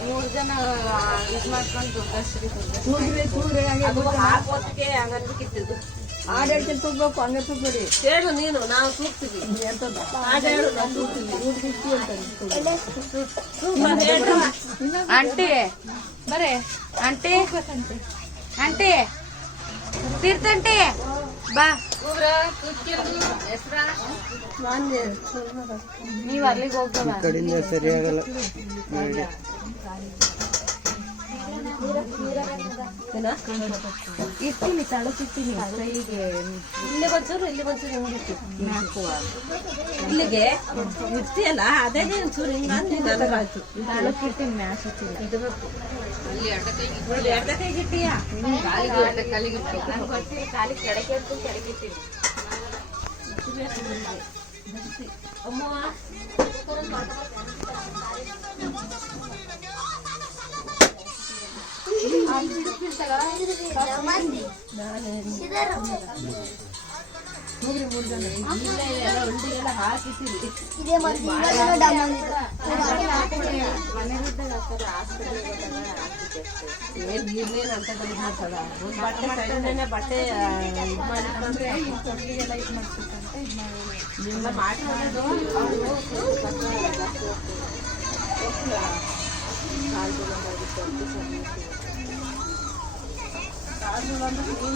ಮೂರು ಜನ ಇದು ಮಾಡ್ಕೊಂಡು ಹಾಕೋದಕ್ಕೆ ಹಂಗಂದ್ರೆ ಕಿತ್ತಿದ್ದು ಆಡಳಿತ ತೂಗ್ಬೇಕು ಹಂಗೆ ತೂಗ್ಬೇಡಿ ಹೇಳು ನೀನು ನಾವು ತೂಗ್ತೀವಿ ಹೇಳು ನಾವು ಆಂಟಿ ಬರೇ ಆಂಟಿ ಆಂಟಿ ತೀರ್ಥಂಟಿ ಬಾ ನೀವ್ ಅಲ್ಲಿಗೆ ಹೋಗ್ತವ ಕಡೆಯಿಂದ ಸರಿಯಾಗಲ್ಲ ಇರ್ತೀನಿ ತಳಸಿರ್ತೀನಿ ಕೈಗೆ ಇಲ್ಲಿ ಒಂಚೂರು ಹಿಂಗಿತ್ತು ಇಲ್ಲಿಗೆ ಇರ್ತೀಯಲ್ಲ ಅದೇ ಒಂಚೂರು ಹಿಂಗಾಯ್ತು ತಳಕಿರ್ತೀನಿ ಮ್ಯಾಚ್ ಇದು ನೋಡಿ ಎಡ್ದ ಕೈಗಿಟ್ಟೀಯ ಕಾಲಿ ಕೆಳಗೆ ಕೆಳಗಿರ್ತೀನಿ ಅಮ್ಮ ಬಟ್ಟೆ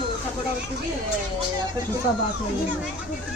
ಊಟ ಕೊಡೋ ಹೊತ್ತಿಗೆ